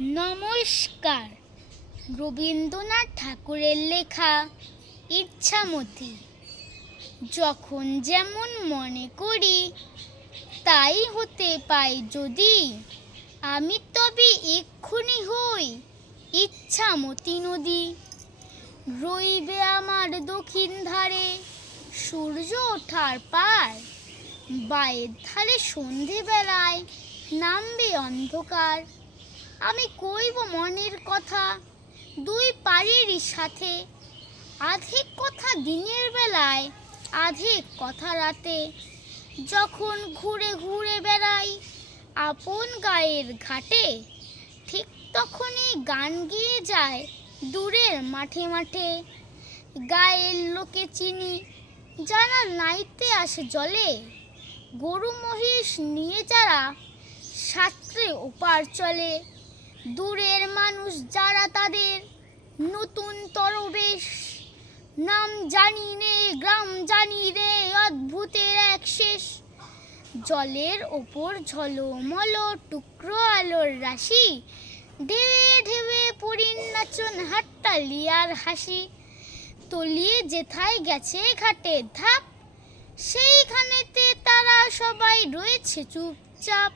নমস্কার। রবীন্দ্রনাথ ঠাকুরের লেখা ইচ্ছামতি। যখন যেমন মনে করি তাই হতে পাই যদি, আমি তবে এক্ষুনি হই ইচ্ছামতি নদী। রইবে আমার দক্ষিণ ধারে সূর্য ওঠার পার, বায়ের ধারে সন্ধেবেলায় নামবে অন্ধকার। আমি কইব মনের কথা দুই পাড়েরই সাথে, আধেক কথা দিনের বেলায় আধেক কথা রাতে। যখন ঘুরে ঘুরে বেড়াই আপন গায়ের ঘাটে, ঠিক তখনই গান গেয়ে যায় দূরের মাঠে মাঠে। গায়ের লোকে চিনি যারা নাইতে আসে জলে, গরু মহিষ নিয়ে যারা সাঁতরে ওপার চলে। দূরের মানুষ যারা তাদের নতুন তরবেশ, নাম জানি নে গ্রাম জানি রে অদ্ভুতের এক শেষ। জলের ওপর ঝলমল টুকরো আলোর রাশি, ঢেউে ঢেউে পরিণ নাচন হাততালি আর হাসি। তলিয়ে যেথায় গেছে ঘাটে ধাপ, সেইখানেতে তারা সবাই রয়েছে চুপচাপ।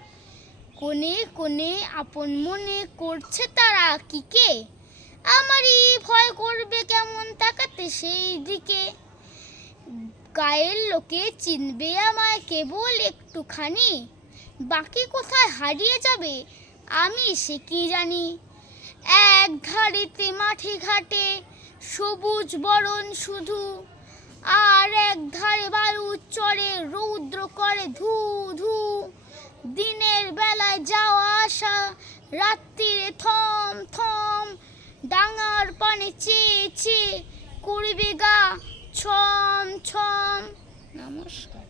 কোণে কোণে আপন মনে করছে তারা কি কে, আমারই ভয় করবে কেমন তাকাতে সেই দিকে। গায়ের লোকে চিনবে আমায় কেবল একটুখানি, বাকি কোথায় হারিয়ে যাবে আমি সে কি জানি। এক ধারেতে মাঠে ঘাটে সবুজ বরণ শুধু, আর এক ধারে বালুর চরে রৌদ্র করে ধু ধু। দিনের বেলায় যাওয়া আসা, রাত্রিরে থম থম, ডাঙার পানে চেয়ে চেয়ে করবে গা ছম ছম। নমস্কার।